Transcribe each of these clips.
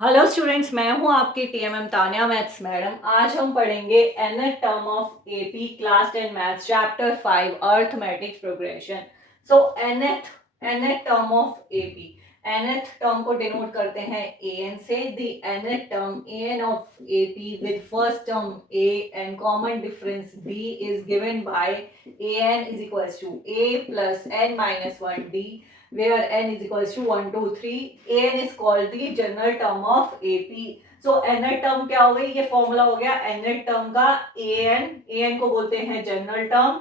Hello students, मैं हूं आपकी टीएमएम तानिया मैथ्स मैडम। आज हम पढ़ेंगे nth term of AP class 10 maths chapter 5 arithmetic progression. So nth term of AP, nth term को डिनोट करते हैं an से। The nth term an of AP with first term a and common difference d is given by an is equals to a plus n minus 1d where n is equals to 1, 2, 3. an is called the general term of AP. So nth term क्या हो गई, ये formula हो गया nth term का an को बोलते हैं जनरल टर्म,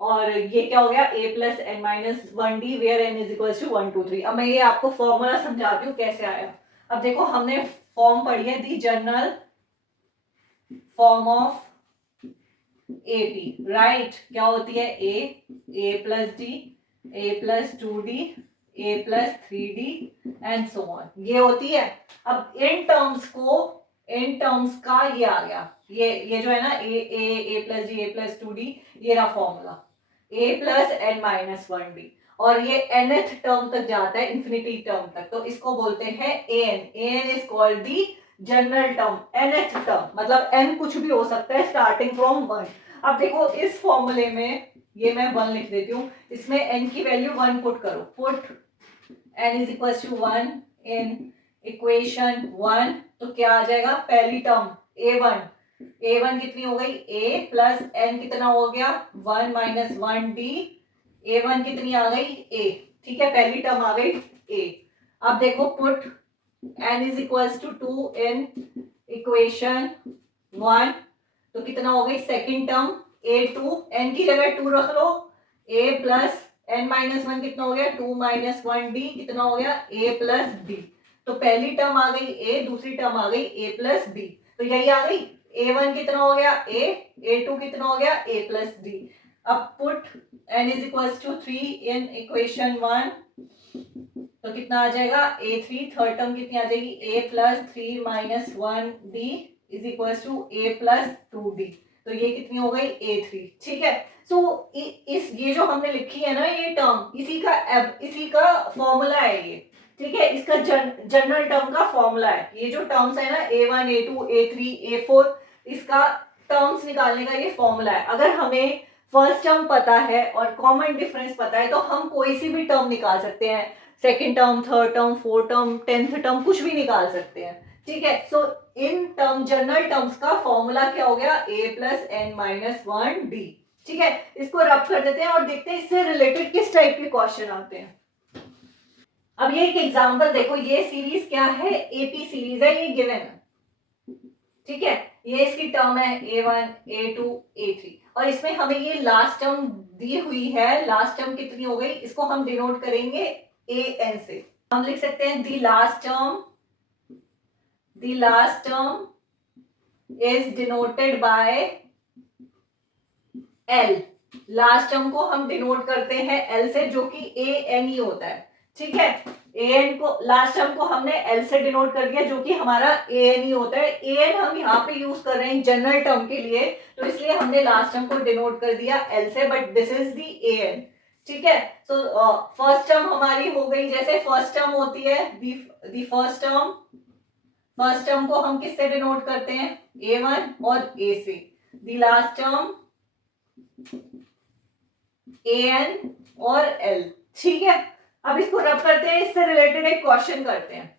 और ये क्या हो गया a plus n minus 1d where n is equals to 1, 2, 3। अब मैं ये आपको फॉर्मूला समझाती हूँ कैसे आया। अब देखो, हमने फॉर्म पढ़ी है the general form of AP, right. क्या होती है a plus d, a plus 2d, a plus 3d and so on, ये होती है। अब इन टर्म्स का ये आ गया, ये जो है ना a plus d, a plus 2d, ये रहा formula a plus n minus 1d, और ये nth टर्म तक जाता है, इंफिनिटी टर्म तक, तो इसको बोलते हैं an is called the general term, nth term, मतलब n कुछ भी हो सकता है स्टार्टिंग फ्रॉम 1। अब देखो इस फॉर्मूले में ये मैं 1 लिख देती हूँ, इसमें n की वैल्यू 1 पुट करो, put n is equal to 1 in equation 1, तो क्या आ जाएगा, पहली टर्म a1 कितनी हो गई, a प्लस n कितना हो गया 1 माइनस 1d, a1 कितनी आ गई a, ठीक है, पहली टर्म आ गई a। अब देखो put n is equal to 2 in equation 1, तो कितना हो गई सेकेंड टर्म a2, n की जगह 2 रख लो, a प्लस n माइनस 1 कितना हो गया 2 माइनस 1d, कितना हो गया a प्लस d। तो पहली टर्म आ गई a, दूसरी टर्म आ गई a प्लस d, तो यही आ गई a1 कितना हो गया a, a2 कितना हो गया a प्लस d। अब put n is equal to 3 in equation 1, तो कितना आ जाएगा a3, थर्ड टर्म कितनी आ जाएगी a plus 3 minus 1d is equal to a plus 2d, तो ये कितनी हो गई a3, ठीक है। सो इस ये जो हमने लिखी है ना ये टर्म, इसी का फॉर्मूला है ये, ठीक है, इसका जनरल टर्म का फॉर्मूला है। ये जो टर्म्स है ना a1 a2 a3 a4, इसका टर्म्स निकालने का ये फॉर्मूला है। अगर हमें फर्स्ट टर्म पता है और कॉमन डिफरेंस पता है तो हम कोई सी भी टर्म निकाल सकते हैं, second term, third term, fourth term, 10th term, कुछ भी निकाल सकते हैं, ठीक है। सो इन टर्म जनरल टर्म्स का फॉर्मूला क्या हो गया a plus n minus 1d, ठीक है। इसको रब कर देते हैं और देखते हैं इससे रिलेटेड किस टाइप के क्वेश्चन आते हैं। अब ये एक एग्जांपल देखो, ये सीरीज क्या है, एपी सीरीज है, ये गिवन है, ठीक है। ये इसकी टर्म है a1 a2 a3, और इसमें हमें ये लास्ट टर्म दी हुई है, लास्ट टर्म कितनी हो गई, इसको हम डिनोट करेंगे an से। हम लिख सकते हैं दी last term is denoted by l। Last term को हम डिनोट करते हैं l से, जो कि an ही होता है, ठीक है। an को, लास्ट टर्म को हमने l से डिनोट कर दिया, जो कि हमारा an ही होता है। an हम यहाँ पे यूज कर रहे हैं जनरल टर्म के लिए, तो इसलिए हमने लास्ट टर्म को डिनोट कर दिया l से, but this is the an, ठीक है। सो फर्स्ट टर्म हमारी हो गई, जैसे फर्स्ट टर्म होती है दी फर्स्ट टर्म को हम किससे डिनोट करते हैं a1 और a से, दी लास्ट टर्म an और l, ठीक है। अब इसको रब करते हैं, इससे रिलेटेड एक क्वेश्चन करते हैं।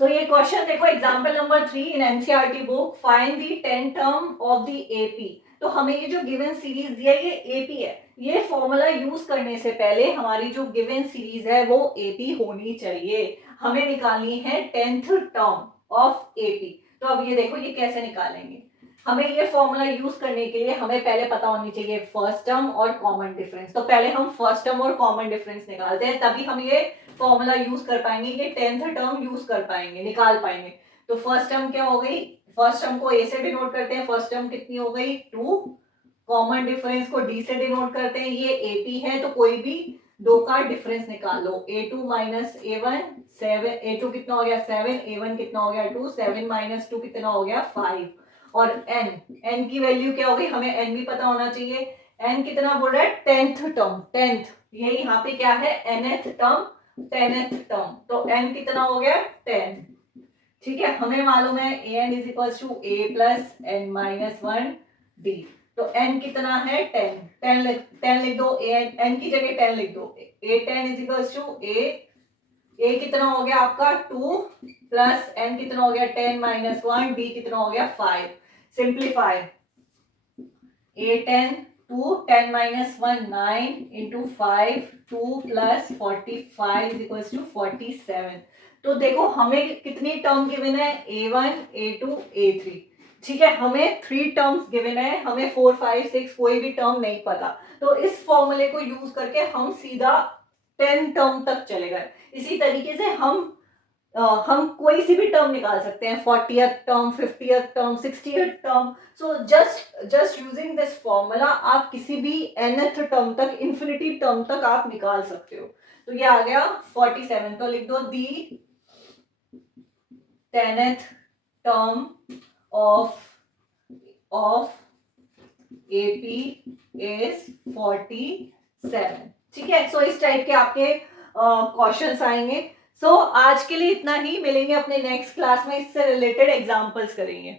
तो ये क्वेश्चन देखो, example number 3 in NCERT book, find the 10 term of the AP. तो हमें ये जो गिवन सीरीज दिया है ये एपी है, ये फॉर्मूला यूज करने से पहले हमारी जो गिवन सीरीज है वो एपी होनी चाहिए। हमें निकालनी है 10th टर्म ऑफ एपी। तो अब ये देखो ये कैसे निकालेंगे, हमें ये फॉर्मूला यूज करने के लिए हमें पहले पता होनी चाहिए फर्स्ट टर्म और कॉमन डिफरेंस। तो पहले हम फर्स्ट टर्म और कॉमन डिफरेंस निकालते हैं, तभी हम ये फॉर्मूला यूज कर पाएंगे, ये 10th टर्म यूज कर पाएंगे, निकाल पाएंगे। तो फर्स्ट टर्म क्या हो गई, फर्स्ट टर्म को a से डिनोट करते हैं, फर्स्ट टर्म कितनी हो गई 2, कॉमन डिफरेंस को d से डिनोट करते हैं, ये AP है, तो कोई भी दो का डिफरेंस निकाल लो, a2 माइनस a1 7, a2 कितना हो गया 7, a1 कितना हो गया 2, 7 माइनस 2 कितना हो गया 5, और n की वैल्यू क्या हो गई, हमें n भी पता होना चाहिए, n कितना बोल रहा है 10th टर्म, 10th, ये यहाँ पे क्या है nth टर्म 10th टर्म, तो n कितना हो गया 10, ठीक है, हमें मालूम है an is equals to a plus n minus one d. तो n कितना है 10, 10 लिख दो, n की जगह 10 लिख दो। a 10 is equals to a कितना हो गया आपका 2 प्लस n कितना हो गया 10 माइनस वन, d कितना हो गया 5। Simplify, a 10 2 10 minus 1 9 into 5 2 plus 45 is equals to 47। तो देखो हमें कितनी टर्म गिवन है a1 a2 a3। ठीक है, हमें 3 टर्म्स गिवन है, हमें 4 5 6 कोई भी टर्म नहीं पता। तो इस फॉर्मूले को यूज करके हम सीधा 10 टर्म तक चले गए। इसी तरीके से हम कोई सी भी टर्म निकाल सकते हैं, 40th term 50th term 60th term. So just using this formula आप किसी भी nth टर्म तक, इंफिनिटी टर्म तक आप निकाल सकते हो। तो ये आ गया 47। तो लिख दो दी 10th term of AP is 47। ठीक है, सो इस टाइप के आपके क्वेश्चंस आएंगे। सो आज के लिए इतना ही, मिलेंगे अपने नेक्स्ट क्लास में, इससे रिलेटेड एग्जांपल्स करेंगे।